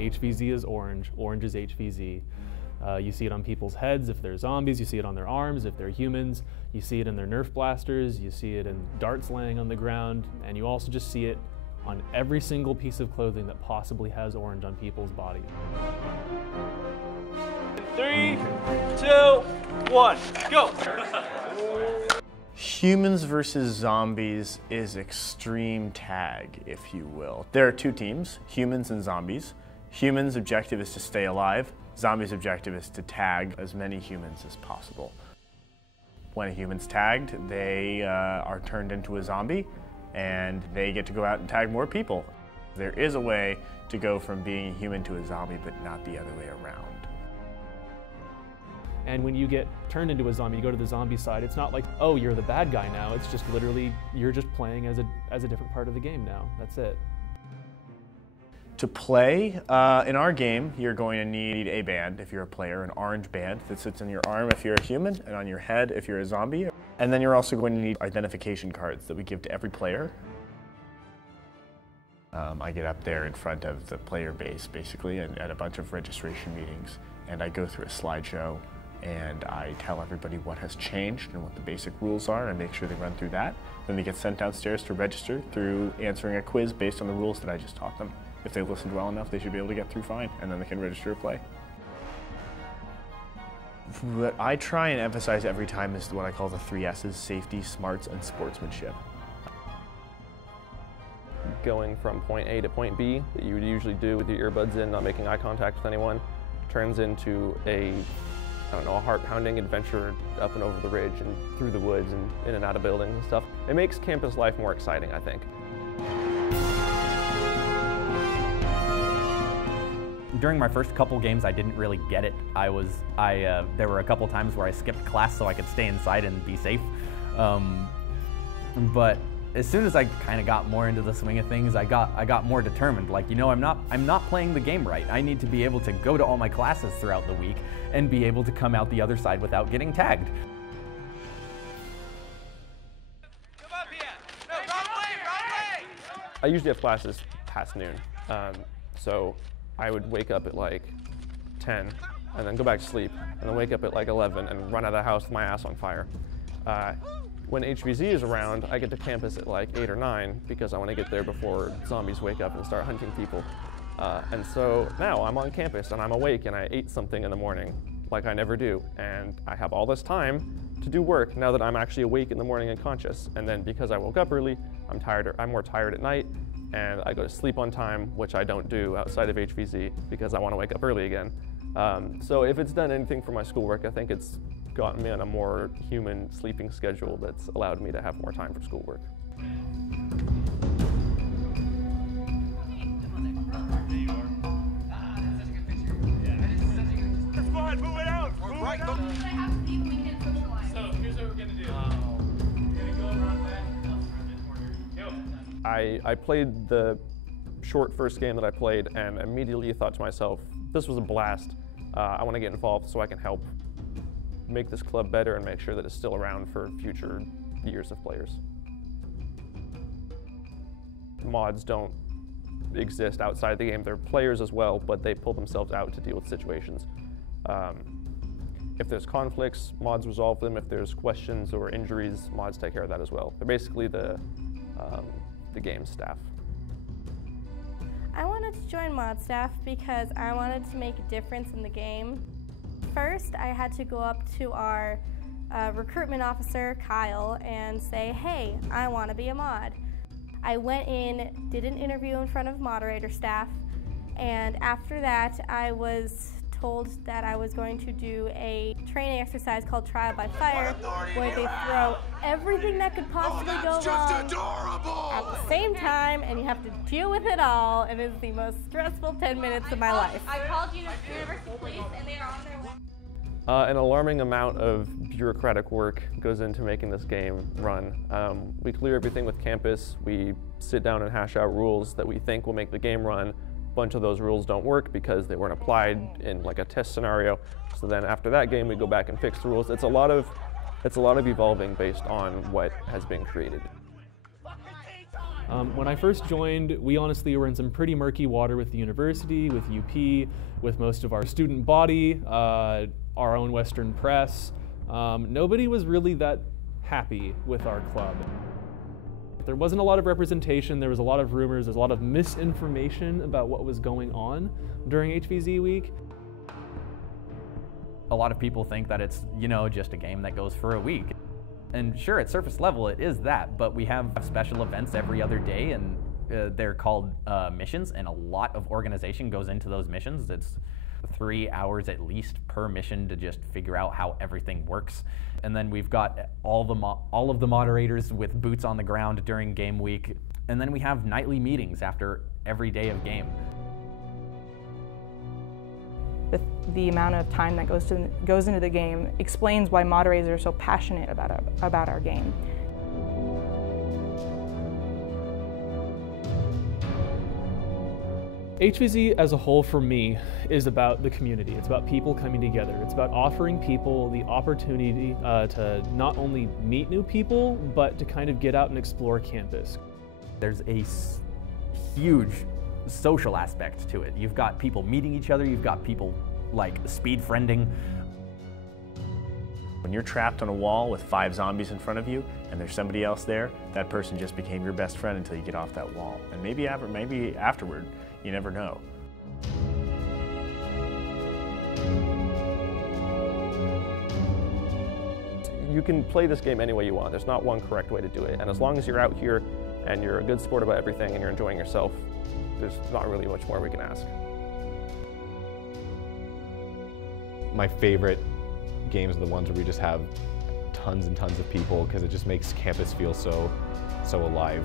HVZ is orange, orange is HVZ. You see it on people's heads if they're zombies, you see it on their arms if they're humans, you see it in their Nerf blasters, you see it in darts laying on the ground, and you also just see it on every single piece of clothing that possibly has orange on people's bodies. 3, 2, 1, go! Humans versus zombies is extreme tag, if you will. There are two teams, humans and zombies. Humans' objective is to stay alive. Zombies' objective is to tag as many humans as possible. When a human's tagged, they are turned into a zombie, and they get to go out and tag more people. There is a way to go from being a human to a zombie, but not the other way around. And when you get turned into a zombie, you go to the zombie side, it's not like, oh, you're the bad guy now. It's just literally, you're just playing as a different part of the game now. That's it. To play in our game, you're going to need a band if you're a player, an orange band that sits on your arm if you're a human, and on your head if you're a zombie. And then you're also going to need identification cards that we give to every player. I get up there in front of the player base, basically, and at a bunch of registration meetings, and I go through a slideshow, and I tell everybody what has changed and what the basic rules are, and make sure they run through that. Then they get sent downstairs to register through answering a quiz based on the rules that I just taught them. If they listened well enough, they should be able to get through fine, and then they can register to play. What I try and emphasize every time is what I call the 3 S's: safety, smarts, and sportsmanship. Going from point A to point B that you would usually do with your earbuds in, not making eye contact with anyone, turns into a heart-pounding adventure up and over the ridge and through the woods and in and out of buildings and stuff. It makes campus life more exciting, I think. During my first couple games, I didn't really get it. There were a couple times where I skipped class so I could stay inside and be safe. But as soon as I kind of got more into the swing of things, I got more determined. Like, you know, I'm not playing the game right. I need to be able to go to all my classes throughout the week and be able to come out the other side without getting tagged. I usually have classes past noon, so I would wake up at like 10 and then go back to sleep and then wake up at like 11 and run out of the house with my ass on fire. When HVZ is around, I get to campus at like 8 or 9 because I want to get there before zombies wake up and start hunting people. And so now I'm on campus and I'm awake and I ate something in the morning like I never do. And I have all this time to do work now that I'm actually awake in the morning and conscious. And then because I woke up early, I'm more tired at night, and I go to sleep on time, which I don't do outside of HVZ because I want to wake up early again. So if it's done anything for my schoolwork, I think it's gotten me on a more human sleeping schedule that's allowed me to have more time for schoolwork. So here's what we're gonna do. We're gonna go around back. I played the short first game that I played and immediately thought to myself, this was a blast. I want to get involved so I can help make this club better and make sure that it's still around for future years of players. Mods don't exist outside the game. They're players as well, but they pull themselves out to deal with situations. If there's conflicts, mods resolve them. If there's questions or injuries, mods take care of that as well. They're basically the game staff. I wanted to join mod staff because I wanted to make a difference in the game. First, I had to go up to our recruitment officer, Kyle, and say, hey, I want to be a mod. I went in, did an interview in front of moderator staff, and after that, I was told that I was going to do a training exercise called Trial by Fire, where they throw everything that could possibly go wrong at the same time, and you have to deal with it all, and it's the most stressful 10 minutes of my life. I called University Police, and they are on their way. An alarming amount of bureaucratic work goes into making this game run. We clear everything with campus, we sit down and hash out rules that we think will make the game run. A bunch of those rules don't work because they weren't applied in like a test scenario. So then after that game, we go back and fix the rules. It's a lot of evolving based on what has been created. When I first joined, we honestly were in some pretty murky water with the university, with UP, with most of our student body, our own Western press. Nobody was really that happy with our club. There wasn't a lot of representation, there was a lot of rumors, there's a lot of misinformation about what was going on during HVZ week. A lot of people think that it's, you know, just a game that goes for a week. And sure, at surface level, it is that, but we have special events every other day, and they're called missions, and a lot of organization goes into those missions. It's 3 hours at least per mission to just figure out how everything works. And then we've got all of the moderators with boots on the ground during game week. And then we have nightly meetings after every day of game. The amount of time that goes into the game explains why moderators are so passionate about our game. HVZ as a whole for me is about the community. It's about people coming together. It's about offering people the opportunity to not only meet new people, but to kind of get out and explore campus. There's a huge social aspect to it. You've got people meeting each other, you've got people like speed friending. When you're trapped on a wall with 5 zombies in front of you and there's somebody else there, that person just became your best friend until you get off that wall. And maybe afterward, you never know. You can play this game any way you want. There's not one correct way to do it. And as long as you're out here and you're a good sport about everything and you're enjoying yourself, there's not really much more we can ask. My favorite games are the ones where we just have tons and tons of people, because it just makes campus feel so alive.